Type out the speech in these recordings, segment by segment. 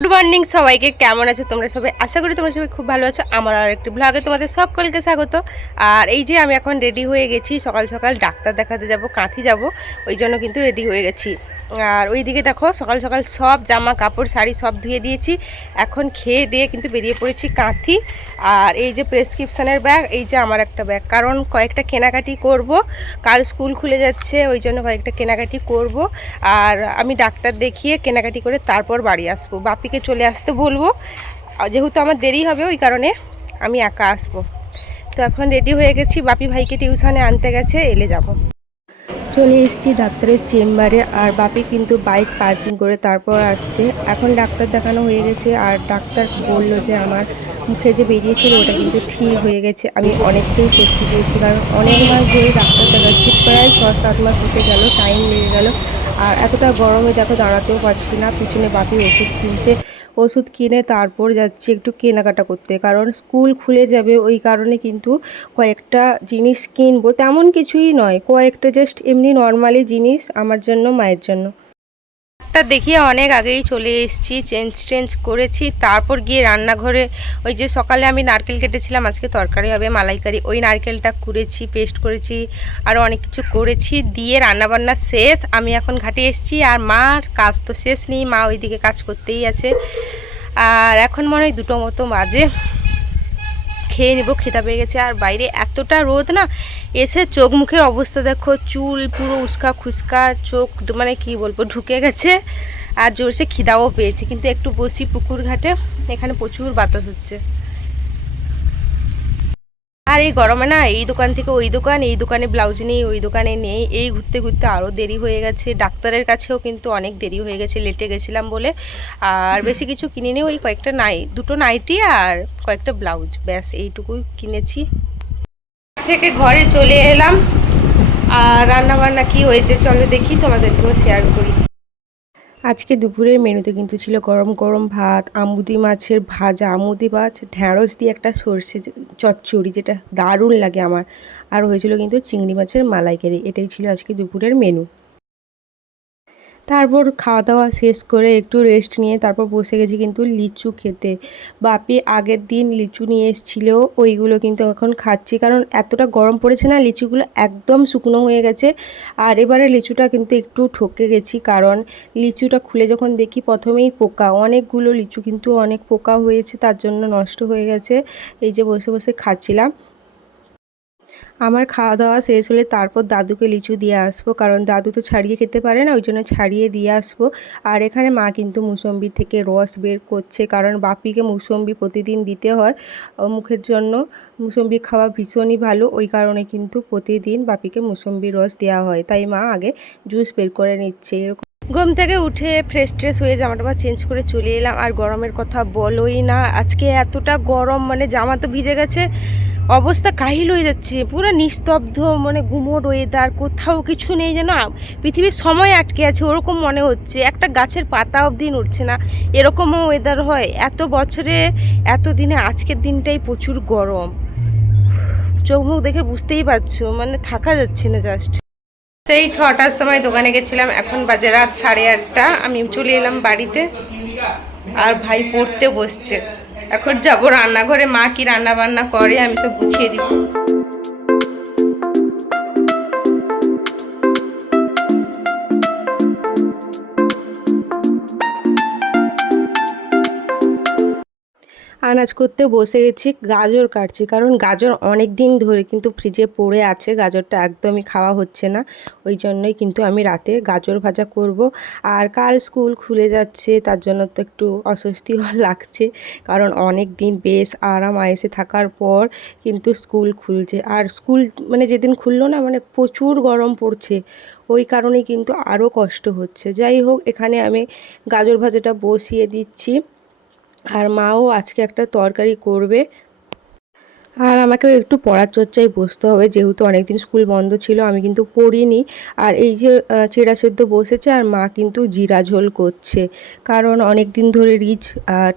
Good morning সবাইকে, কেমন আছো তোমরা সবাই? আশা করি তোমরা সবাই খুব ভালো আছো। আমার আর একটি ব্লগে তোমাদের সকলকে স্বাগত। আর এই যে আমি এখন রেডি হয়ে গেছি, সকাল সকাল ডাক্তার দেখাতে যাব, কাঁথি যাব, ওই জন্য কিন্তু রেডি হয়ে গেছি। আর ওই দিকে দেখো সকাল সকাল সব জামা কাপড় শাড়ি সব ধুয়ে দিয়েছি। এখন খেয়ে দিয়ে কিন্তু বেরিয়ে পড়েছি কাঁথি। আর এই যে প্রেসক্রিপশানের ব্যাগ, এই যে আমার একটা ব্যাগ, কারণ কয়েকটা কেনাকাটি করব, কাল স্কুল খুলে যাচ্ছে, ওই জন্য কয়েকটা কেনাকাটি করব। আর আমি ডাক্তার দেখিয়ে কেনাকাটি করে তারপর বাড়ি আসবো। বাপিকে চলে আসতে বলবো, যেহেতু আমার দেরি হবে ওই কারণে আমি একা আসবো। তো এখন রেডি হয়ে গেছি, বাপি ভাইকে টিউশনে আনতে গেছে, এলে যাব। চলে এসেছি ডাক্তারের চেম্বারে। আর বাপি কিন্তু বাইক পার্কিং করে তারপর আসছে। এখন ডাক্তার দেখানো হয়ে গেছে, আর ডাক্তার বলল যে আমার মুখে যে বেরিয়েছিল ওটা কিন্তু ঠিক হয়ে গেছে। আমি অনেকটাই স্বস্তি পেয়েছি, কারণ অনেক মাস ধরে ডাক্তার দেখাচ্ছি, প্রায় 6-7 মাস হতে গেল, টাইম লেগে গেল। আর এতটা গরমে দেখো দাঁড়াতেও পারছি না, পিছনে বাপি ওষুধ কিনছে, ওষুধ কিনে তারপর যাচ্ছি একটু কেনাকাটা করতে, কারণ স্কুল খুলে যাবে ওই কারণে কিন্তু কয়েকটা জিনিস কিনবো। তেমন কিছুই নয়, কয়েকটা জাস্ট এমনি নর্মালি জিনিস আমার জন্য, মায়ের জন্য। তা দেখিয়ে অনেক আগেই চলে এসেছি, চেঞ্জ করেছি, তারপর গিয়ে রান্নাঘরে ওই যে সকালে আমি নারকেল কেটেছিলাম, আজকে তরকারি হবে মালাইকারি, ওই নারকেলটা কুড়েছি, পেস্ট করেছি, আরও অনেক কিছু করেছি, দিয়ে রান্নাবান্না শেষ। আমি এখন ঘাটে এসেছি, আর মার কাজ তো শেষ নেই, মা ওইদিকে কাজ করতেই আছে। আর এখন মনে হয় 2টো মতো বাজে, খেয়ে নেবো, খিদা পেয়ে গেছে। আর বাইরে এতটা রোদ না, এসে চোখ মুখের অবস্থা দেখো, চুল পুরো উস্কা খুস্কা, চোখ মানে কি বলবো ঢুকে গেছে। আর জোরসে খিদাও পেয়েছে, কিন্তু একটু বসি পুকুর ঘাটে, এখানে প্রচুর বাতাস হচ্ছে। আর এই গরমে না এই দোকান থেকে ওই দোকান, এই দোকানে ব্লাউজ নেই, ওই দোকানে নেই, এই ঘুরতে ঘুরতে আরও দেরি হয়ে গেছে। ডাক্তারের কাছেও কিন্তু অনেক দেরি হয়ে গেছে, লেটে গেছিলাম বলে। আর বেশি কিছু কিনিনি, ওই কয়েকটা 2টো নাইটি আর কয়েকটা ব্লাউজ, ব্যাস এইটুকুই কিনেছি। থেকে ঘরে চলে এলাম। আর রান্নাবান্না কি হয়েছে চলো দেখি, তোমাদেরকেও শেয়ার করি। আজকে দুপুরের মেনুতে কিন্তু ছিল গরম গরম ভাত, আমুদি মাছের ভাজা, আমুদি মাছ ঢ্যাঁড়স দিয়ে একটা সর্ষে চচ্চড়ি, যেটা দারুণ লাগে আমার। আর হয়েছিল কিন্তু চিংড়ি মাছের মালাইকারি। এটাই ছিল আজকে দুপুরের মেনু। তারপর খাওয়া দাওয়া শেষ করে একটু রেস্ট নিয়ে তারপর বসে গেছি কিন্তু লিচু খেতে। বাপি আগের দিন লিচু নিয়ে এসেছিলো, ওইগুলো কিন্তু এখন খাচ্ছি, কারণ এতটা গরম পড়েছে না, লিচুগুলো একদম শুকনো হয়ে গেছে। আর এবারে লিচুটা কিন্তু একটু ঠকে গেছি, কারণ লিচুটা খুলে যখন দেখি প্রথমেই পোকা, অনেকগুলো লিচু কিন্তু অনেক পোকা হয়েছে, তার জন্য নষ্ট হয়ে গেছে। এই যে বসে বসে খাচ্ছিলাম। আমার খাওয়া দাওয়া শেষ হলে তারপর দাদুকে লিচু দিয়ে আসবো, কারণ দাদু তো ছাড়িয়ে খেতে পারে না, ওই জন্য ছাড়িয়ে দিয়ে আসবো। আর এখানে মা কিন্তু মুসম্বি থেকে রস বের করছে, কারণ বাপিকে মুসম্বি প্রতিদিন দিতে হয় মুখের জন্য। মুসম্বি খাওয়া ভীষণই ভালো, ওই কারণে কিন্তু প্রতিদিন বাপিকে মুসম্বির রস দেওয়া হয়, তাই মা আগে জুস বের করে নিচ্ছে। এরকম ঘুম থেকে উঠে ফ্রেশ ট্রেশ হয়ে জামা টামা চেঞ্জ করে চলে এলাম। আর গরমের কথা বলোই না, আজকে এতটা গরম, মানে জামা তো ভিজে গেছে, অবস্থা কাহিল হয়ে যাচ্ছে, পুরো নিস্তব্ধ, মানে গুমোট ওয়েদার, কোথাও কিছু নেই, যেন পৃথিবীর সময় আটকে আছে ওরকম মনে হচ্ছে। একটা গাছের পাতা অবধি নড়ছে না, এরকমও ওয়েদার হয় এত বছরে, এত দিনে আজকের দিনটাই প্রচুর গরম। চোখ মুখ দেখে বুঝতেই পারছো, মানে থাকা যাচ্ছে না জাস্ট। সেই 6টার সময় দোকানে গেছিলাম, এখন বাজে রাত 8:30। আমি চলে এলাম বাড়িতে, আর ভাই পড়তে বসছে। এখন যাবো রান্নাঘরে, মা কি রান্না বান্না করে আমি সব গুছিয়ে দিব। আনাজ করতে বসে গেছি, গাজর কাটছি, কারণ গাজর অনেক দিন ধরে কিন্তু ফ্রিজে পড়ে আছে, গাজরটা একদমই খাওয়া হচ্ছে না, ওই জন্যই কিন্তু আমি রাতে গাজর ভাজা করব। আর কাল স্কুল খুলে যাচ্ছে, তার জন্য তো একটু অস্বস্তিও লাগছে, কারণ অনেক দিন বেশ আরাম আয়েসে থাকার পর কিন্তু স্কুল খুলছে। আর স্কুল মানে যেদিন খুললো না, মানে প্রচুর গরম পড়ছে, ওই কারণেই কিন্তু আরও কষ্ট হচ্ছে। যাই হোক, এখানে আমি গাজর ভাজাটা বসিয়ে দিচ্ছি, আর মাও আজকে একটা তরকারি করবে। আর আমাকেও একটু পড়ার চর্চায় বসতে হবে, যেহেতু অনেকদিন স্কুল বন্ধ ছিল, আমি কিন্তু পড়িনি। আর এই যে চিড়া সেদ্ধ বসেছে, আর মা কিন্তু জিরা ঝোল করছে, কারণ অনেক দিন ধরে রিচ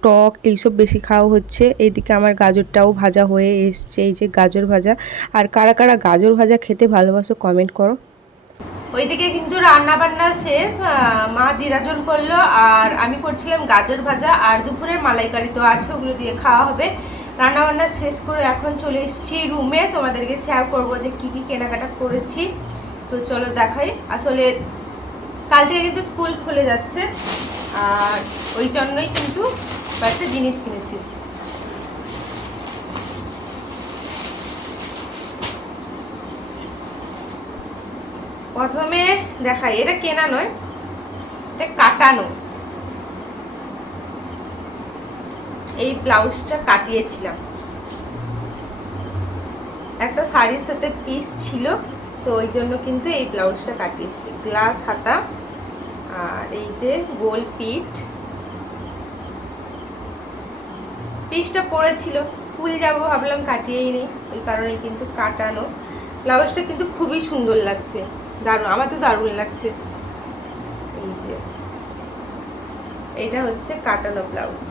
টক এইসব বেশি খাওয়া হচ্ছে। এইদিকে আমার গাজরটাও ভাজা হয়ে এসছে, এই যে গাজর ভাজা। আর কারা কারা গাজর ভাজা খেতে ভালোবাসো কমেন্ট করো। ওইদিকে কিন্তু রান্না বান্না শেষ, মা জিরা ঝোল করলো আর আমি করছিলাম গাজর ভাজা, আর দুপুরের মালাইকারি তো আছে, ওগুলো দিয়ে খাওয়া হবে। রান্না বান্না শেষ করে এখন চলে এসেছি রুমে, তোমাদেরকে শেয়ার করবো যে কি কি কেনাকাটা করেছি। তো চলো দেখাই। আসলে কাল থেকে কিন্তু স্কুল খুলে যাচ্ছে, আর ওই জন্যই কিন্তু কয়েকটা জিনিস কিনেছি। প্রথমে দেখাই, এটা কেনা নয়, এটা কাটানো। এই ব্লাউজটা কাটিয়েছিলাম, একটা শাড়ির সাথে পিস ছিল, তো ওই জন্য কিন্তু এই ব্লাউজটা কাটিয়েছি। গ্লাস হাতা, আর এই যে গোল পিসটা পরেছিল, স্কুল যাব ভাবলাম কাটিয়েই নেই, ওই কারণে কিন্তু কাটানো। ব্লাউজটা কিন্তু খুবই সুন্দর লাগছে, দারুণ, আমার তো দারুণ লাগছে। এই যে এটা হচ্ছে কাটানো ব্লাউজ।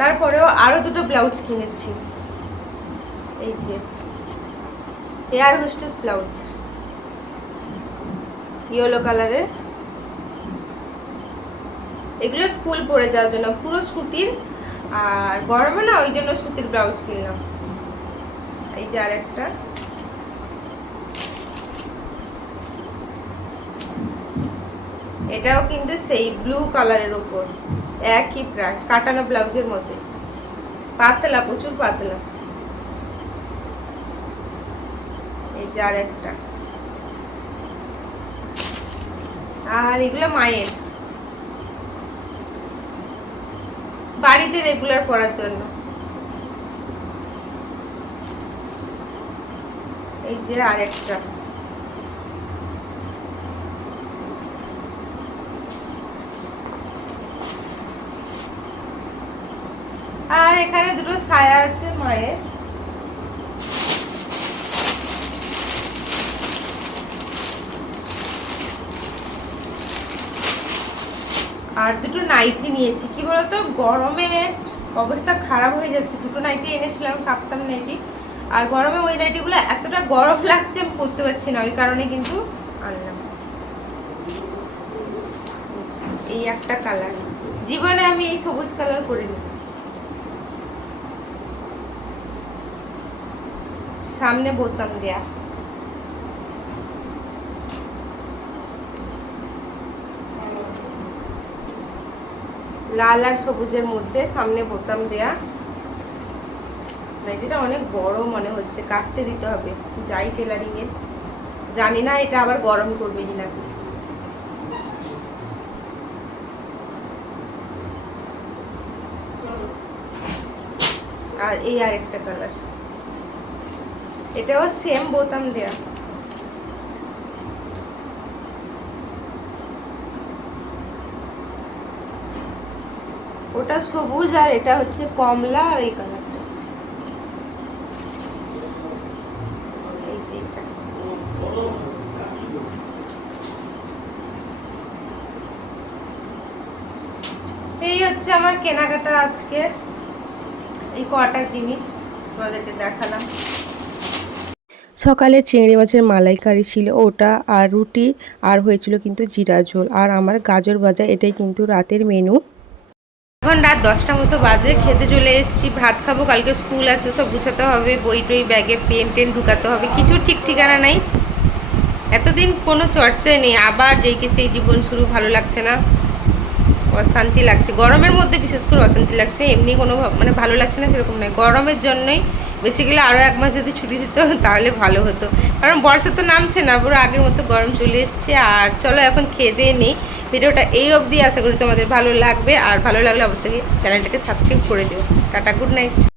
তারপরেও আরো দুটো ব্লাউজ কিনেছি, এই যে এয়ার হোস্টেস ব্লাউজ, ইয়েলো কালারের। এগুলো স্কুল পরে যাওয়ার জন্য, পুরো সুতির, আর গরমে না ওই জন্য সুতির ব্লাউজ কিনলাম। এই যে আরেকটা, এটাও কিন্তু সেই ব্লু কালারের উপর, একই প্রায় কাটানো ব্লাউজের মধ্যে, পাতলা, প্রচুর পাতলা। এই যে আরেকটা, আর এগুলো মায়ের বাড়িতে রেগুলার পরার জন্য। এই যে আরেকটা, আর এখানে দুটো সায়া আছে মায়ের। আর দুটো নাইটি নিয়েছি, কি বলতো গরমে অবস্থা খারাপ হয়ে যাচ্ছে। দুটো নাইটি এনেছিলাম, কাঁপতাম নাইটি, আর গরমে ওই নাইটিগুলো এতটা গরম লাগছে আমি পরতে পারছি না, ওই কারণে কিন্তু আনলাম। এই একটা কালার, জীবনে আমি এই সবুজ কালার করিনি। সামনে বোতাম দেয়া, লাল আর সবুজের মধ্যে সামনে বোতাম দেয়া। নাইটিটা অনেক বড় মনে হচ্ছে, কাটতে দিতে হবে, যাই টেলারিং এ, জানি না এটা আবার গরম করবে কিনা। আর এই আরেকটা কালার, এটাও সেম বোতাম দেয়া। ওটা সবুজ আর এটা হচ্ছে কমলা, আর এই কালারটা, এই যে এটা। এই হচ্ছে আমার কেনাকাটা আজকে, এই কটা জিনিস তোমাদেরকে দেখালাম। সকালে চিংড়ি মাছের মালাইকারি ছিল ওটা, আর রুটি, আর হয়েছিল কিন্তু জিরা ঝোল, আর আমার গাজর ভাজা। এটাই কিন্তু রাতের মেনু। এখন রাত 10টা মতো বাজে, খেতে চলে এসেছি, ভাত খাবো। কালকে স্কুল আছে, সব গুছাতে হবে, বই টই ব্যাগে পেন টেন ঢুকাতে হবে, কিছু ঠিক ঠিকানা নাই। এতদিন কোনো চর্চাই নেই, আবার যেই কে সেই জীবন শুরু। ভালো লাগছে না, অশান্তি লাগছে, গরমের মধ্যে বিশেষ করে অশান্তি লাগছে। এমনি কোনো মানে ভালো লাগছে না সেরকম নয়, গরমের জন্যই। বেসিক্যালি আরও 1 মাস যদি ছুটি দিত তাহলে ভালো হতো, কারণ বর্ষা তো নামছে না, পুরো আগের মতো গরম চলে এসছে। আর চলো এখন খেয়ে দিয়ে নেই। ভিডিওটা এই অবধি, আশা করি তোমাদের ভালো লাগবে, আর ভালো লাগলে অবশ্যই চ্যানেলটাকে সাবস্ক্রাইব করে দিও। Tata, good night.